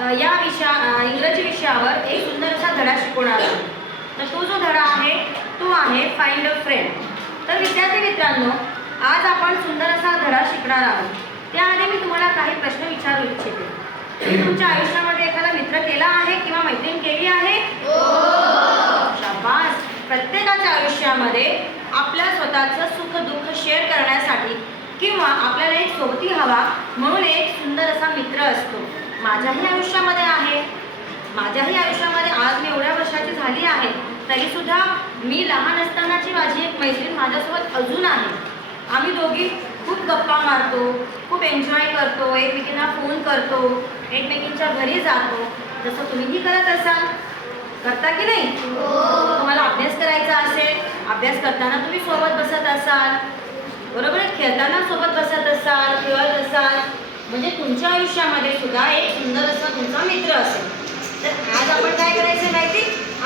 इंग्रजी विषयावर एक सुंदर असा धडा शिकवणार आहे. तर तो जो धडा आहे तो आहे फाइंड अ फ्रेंड. तर विद्यार्थी मित्रांनो, आज आपण सुंदर असा धडा शिकणार आहोत. त्याआधी मी तुम्हाला काही प्रश्न विचारू इच्छिते. तुम्ही तुमच्या आयुष्यामध्ये एखादा मित्र केला आहे किंवा मैत्रीण केली आहे? शाबास. प्रत्येकाच्या आयुष्यामध्ये आपल्या स्वतःचं सुख दुःख शेअर करण्यासाठी किंवा आपल्याला एक सोबती हवा म्हणून एक सुंदर असा मित्र असतो. माझ्याही आयुष्यामध्ये आहे. माझ्याही आयुष्यामध्ये आज मी एवढ्या वर्षाची झाली आहे तरीसुद्धा मी लहान असतानाची माझी एक मैत्रीण माझ्यासोबत अजून आहे. आम्ही दोघी खूप गप्पा मारतो, खूप एन्जॉय करतो, एकमेकींना फोन करतो, एकमेकींच्या घरी जातो. जसं तुम्हीही करत असाल, करता की नाही? तुम्हाला अभ्यास करायचा असेल, अभ्यास करताना तुम्ही सोबत बसत असाल, बरोबर आहे? खेळताना सोबत बसत असाल, खेळत असाल, म्हणजे तुमच्या आयुष्यामध्ये सुद्धा एक सुंदर असा तुमचा मित्र असेल. तर आज आपण काय करायचं माहिती?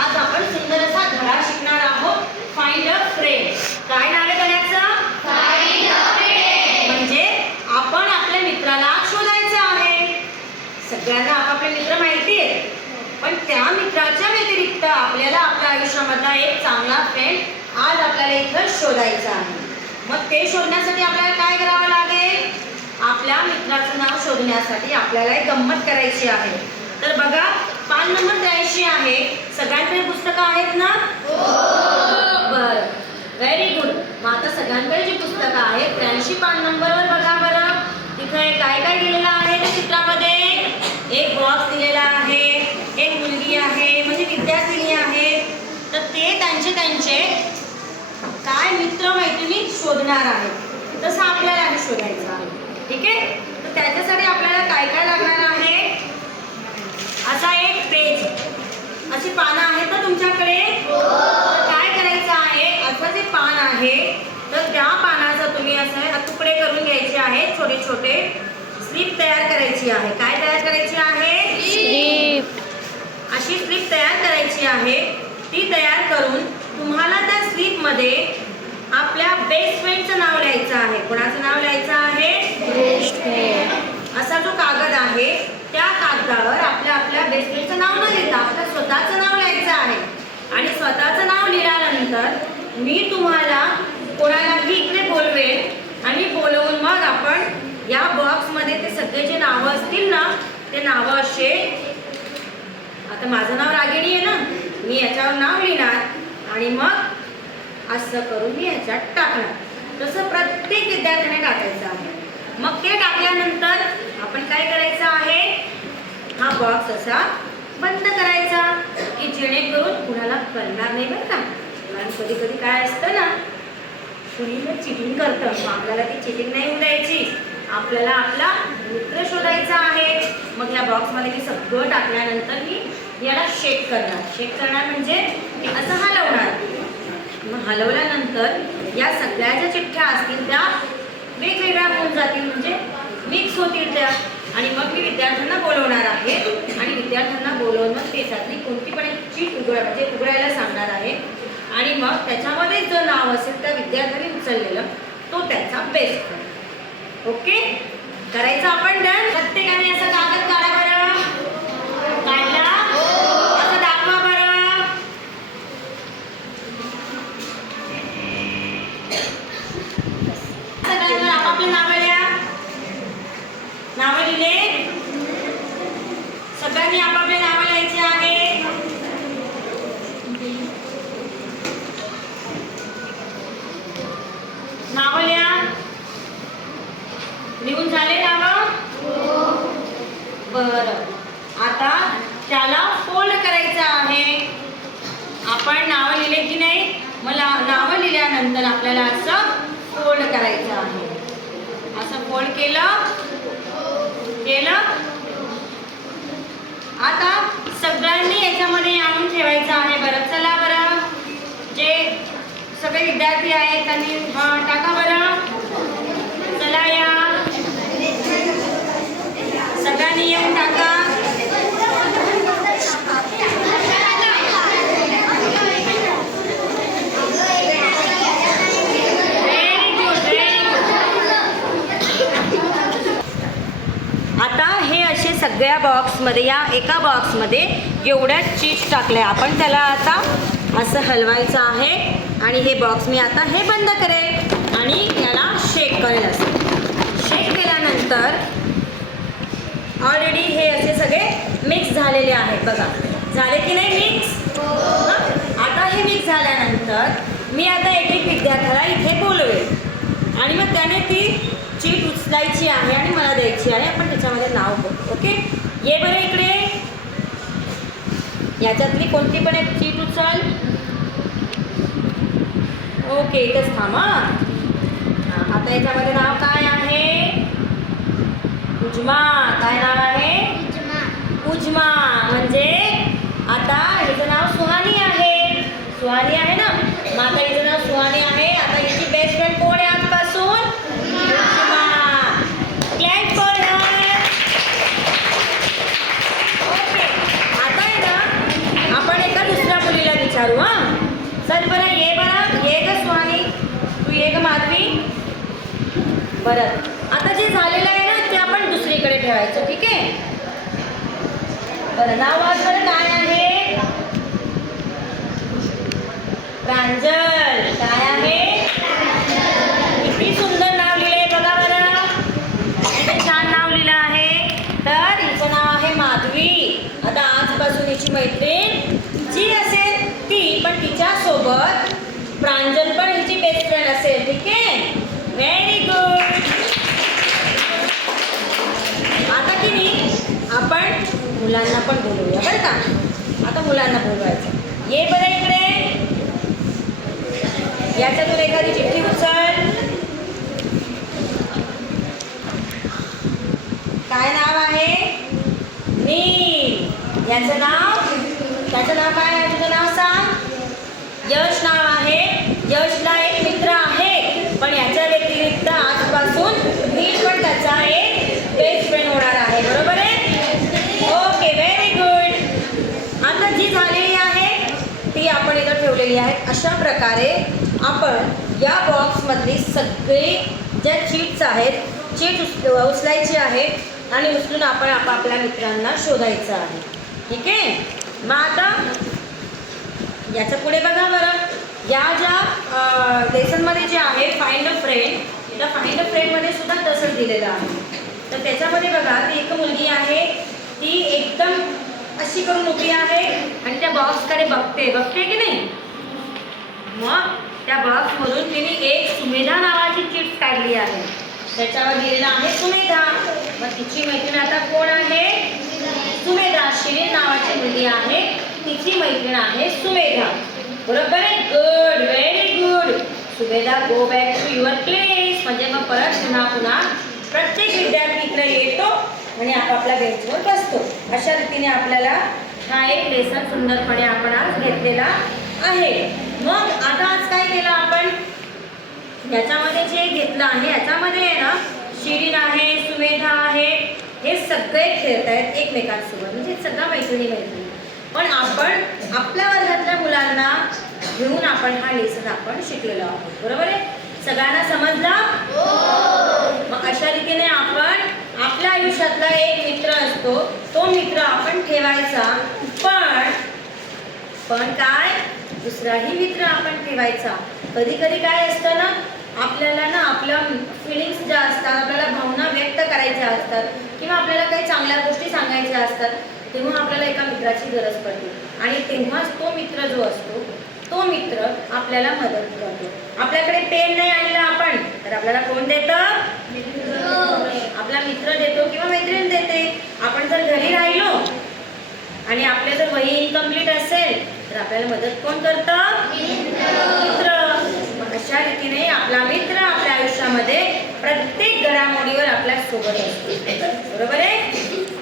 आज आपण सुंदर असा धडा शिकणार आहोत. Find a friend. काय नाव आहे धड्याचं? Find a friend. म्हणजे आपण आपल्या मित्राला शोधायचं आहे. सगळ्यांना आपापले मित्र माहिती आहे, पण त्या मित्राच्या व्यतिरिक्त आपल्याला आपल्या आयुष्यामधला एक चांगला फ्रेंड आज आपल्याला इथं शोधायचा आहे. मग ते शोधण्यासाठी आपल्याला काय करावं लागेल? आपल्या मित्राचं नाव शोधण्यासाठी आपल्याला एक गंमत करायची आहे. तर बघा, पान नंबर 83 आहे. सगळ्यांकडे पुस्तकं आहेत ना? बरं, व्हेरी गुड. मग आता सगळ्यांकडे जी पुस्तकं आहेत 83 पान नंबरवर बघा बरं. तिथे काय काय दिलेलं आहे त्या चित्रामध्ये? एक बॉक्स दिलेला आहे, एक मुलगी आहे म्हणजे विद्यार्थिनी आहे. तर ते त्यांचे काय मित्र मैत्रिणी शोधणार आहेत. तसं आपल्याला शोधायचं आहे. ठीक आहे? तर त्याच्यासाठी आपल्याला काय काय लागणार आहे? असा एक पेज, अशी पानं आहेत ना तुमच्याकडे? तर काय करायचं आहे? असं जे पान आहे तर त्या पानाचं तुम्ही असं तुकडे करून घ्यायचे आहेत. छोटे छोटे स्लिप तयार करायची आहे. काय तयार करायची आहे? स्लिप. अशी स्लिप तयार करायची आहे. ती तयार करून तुम्हाला त्या स्लिपमध्ये आपल्या बेस्ट फ्रेंडचं नाव लिहायचं आहे. कोणाचं नाव लिहायचं आहे? Best friend. असा जो कागद आहे त्या कागदावर आपल्या बेस्ट फ्रेंडचं नाव न लिहिता आपल्या स्वतःचं नाव लिहायचं आहे. आणि स्वतःचं नाव लिहिल्यानंतर मी तुम्हाला कोणालाही इकडे बोलवेन आणि बोलवून मग आपण या बॉक्समध्ये ते सगळे जे नावं असतील ना ते नावं असे, आता माझं नाव रागिणी आहे ना, मी याच्यावर नाव लिहिणार आणि मग असं करून मी ह्याच्यात टाकणार. तसं प्रत्येक विद्यार्थ्याने टाकायचं आहे. मग ते टाकल्यानंतर आपण काय करायचं आहे? हा बॉक्स असा बंद करायचा की जेणेकरून कुणाला कळणार नाही बरं का. कारण कधी कधी काय असतं ना, कुणी चिटिंग करतं, आपल्याला ती चिटिंग नाही होऊ द्यायची. आपल्याला आपला मित्र शोधायचा आहे. मग या बॉक्समध्ये मी सगळं टाकल्यानंतर मी याला शेक करणार. शेक करणार म्हणजे असं हलवणार. मग हलवल्यानंतर या सगळ्या ज्या चिठ्ठ्या असतील त्या वेगवेगळ्या होऊन जातील, म्हणजे मिक्स होतील त्या. आणि मग मी विद्यार्थ्यांना बोलवणार आहे आणि विद्यार्थ्यांना बोलवून मग त्याच्यातली कोणती पण एक चिठ उघडायला सांगणार आहे. आणि मग त्याच्यामध्ये जो नाव असेल त्या विद्यार्थ्यांनी उचललेलं तो त्याचा बेस्ट फ्रेंड. ओके, करायचं आपण डन. प्रत्येकाने असं कागद काढा बरं. काढला? असं दाखवा बरं. सगळ्यांना आपापली नावं लिहा. नावं लिहिले? सगळ्यांनी आपापले नावं लिहायची आहे. नावं लिहा. लिहून झाले नावं? बरं, आता त्याला फोल्ड करायचं आहे. आपण नावं लिहिले की नाही? मला नावं लिहिल्यानंतर आपल्याला असं फोल्ड करायचं आहे. असं फोल्ड केलं. आता सगळ्यांनी याच्यामध्ये आणून ठेवायचं आहे. बरं, चला बरं, जे सगळे विद्यार्थी आहेत त्यांनी टाका बरं. चला या, सगळ्यांनी येऊन टाका. आता हे असे सगळ्या बॉक्समध्ये, या एका बॉक्समध्ये एवढ्या चीज टाकल्या. आपण त्याला आता असं हलवायचं आहे आणि हे बॉक्स मी आता हे बंद करेल आणि याला शेक करेल. असं शेक केल्यानंतर ऑलरेडी हे असे सगळे मिक्स झालेले आहेत. बघा झाले की नाही मिक्स. आता हे मिक्स झाल्यानंतर मी आता एक एक विद्यार्थ्याला इथे बोलवेल आणि मग त्याने ती चीट उचलायची आहे आणि मला द्यायची आहे. आपण त्याच्यामध्ये नाव बोलू. ओके, ये बरं इकडे. याच्यातली कोणती पण एक चीट उचल. ओके, इथंच थांब. आता याच्यामध्ये नाव काय आहे? उजमा. काय नाव आहे? उजमा. म्हणजे आता हिचं नाव सुहानी आहे. सुहानी आहे ना, मग आता हिचं नाव सुहानी आहे. आता हिची बेस्ट फ्रेंड कोण आहे आजपासून? Uzma. Clap for her. Okay, आता आहे ना आपण एका दुसऱ्या मुलीला विचारू. चल बरं, ये बरं, ये ग सुहानी, तू ये ग माधवी. बरं, आता जे झालेलं आहे ना ते आपण दुसरीकडे ठेवायचं. ठीक आहे. बरं, नाव आज बरं काय आहे? प्रांजल. काय आहे? किती सुंदर नाव लिहिलंय बघा बरं, किती छान नाव लिहिलं आहे. तर हिचं नाव आहे माधवी. आता आजपासून हिची मैत्रीण जी असेल ती, पण तिच्यासोबत प्रांजल पण हिची बेस्ट फ्रेंड असेल. ठीक आहे. Very good. आता की नाही आपण मुलांना पण बोलवूया बरं का. आता मुलांना बोलवायचं. ये बरं इकडे. याच्यातून एखादी चिठ्ठी उचल. काय नाव आहे? नील. याचं नाव, त्याचं नाव काय आहे? तुझं नाव सांग. यश नाव आहे. यशला एक मित्र आहे, पण याच्या व्यतिरिक्त आजपासून नील पण त्याचा एक बेस्ट फ्रेंड होणार आहे. बरोबर आहे. Okay, very good. आता जी झालेली आहे ती आपण इथं ठेवलेली आहे. अशा प्रकारे आपण या बॉक्समधली सगळी ज्या चीट्स आहेत, चीट उचलायची आहे आणि उचलून आपण आपापल्या मित्रांना शोधायचं आहे. ठीक आहे. मग आता याच्या पुढे बघा बरं, या ज्या लेसनमध्ये जे आहे फाइंड अ फ्रेंड, त्या फाइंड अ फ्रेंडमध्ये सुद्धा तसंच दिलेलं आहे. तर त्याच्यामध्ये बघा ती एक मुलगी आहे, ती एकदम अशी करून उभी आहे आणि त्या बॉक्सकडे बघते की नाही. मग त्या बॉक्समधून तिने एक सुमेधा नावाची चिट काढली आहे. त्याच्यावर लिहिलेलं आहे सुमेधा. मग तिची मैत्रीण आता कोण आहे? सुमेधा. शिरीन नावाची मुलगी आहे, तिची मैत्रीण आहे सुमेधा. बरोबर आहे. Good, very good. Sumedha, go back to your place. म्हणजे मग परत पुन्हा प्रत्येक विद्यार्थी इकडे येतो आणि आपापल्या बेंचवर बसतो. अशा रीतीने आपल्याला हा एक लेसन सुंदरपणे आपण आज घेतलेला आहे. मग आता आज काय केलं आपण? याच्यामध्ये जे घेतलं आहे याच्यामध्ये आहे ना शिरीन आहे, सुमेधा आहे, हे सगळे खेळत आहेत एकमेकांसोबत, म्हणजे सगळा मैत्रिणी. पण आपण आपल्या वर्गातल्या मुलांना घेऊन आपण हा लेसन आपण शिकलेलो आहोत. बरोबर आहे. सगळ्यांना समजला? मग अशा रीतीने आपण आपल्या आयुष्यातला एक मित्र असतो, तो मित्र आपण ठेवायचा. पण काय, दुसराही मित्र आपण ठेवायचा. कधी कधी काय असतं ना, आपल्याला ना आपल्या फिलिंग्स ज्या असतात, आपल्याला भावना व्यक्त करायच्या असतात किंवा आपल्याला काही चांगल्या गोष्टी सांगायच्या असतात, तेव्हा आपल्याला एका मित्राची गरज पडते. आणि तेव्हाच तो मित्र जो असतो, तो मित्र आपल्याला मदत करतो. आपल्याकडे पेन नाही आणला आपण, तर आपल्याला कोण देतं? आपला मित्र देतो किंवा मैत्रीण देते. आपण जर घरी राहिलो आणि आपल्या जर वही इनकम्प्लीट असेल तर आपल्याला मदत कोण करतं? मित्र. अशा रीतीने आपला मित्र आपल्या आयुष्यामध्ये प्रत्येक घडामोडीवर आपल्या सोबत असतो. बरोबर आहे.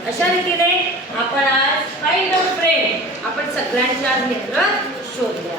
अशा रीतीने आपण आज फाइंड अ फ्रेंड, आपण सगळ्यांचे आज मित्र शोधले.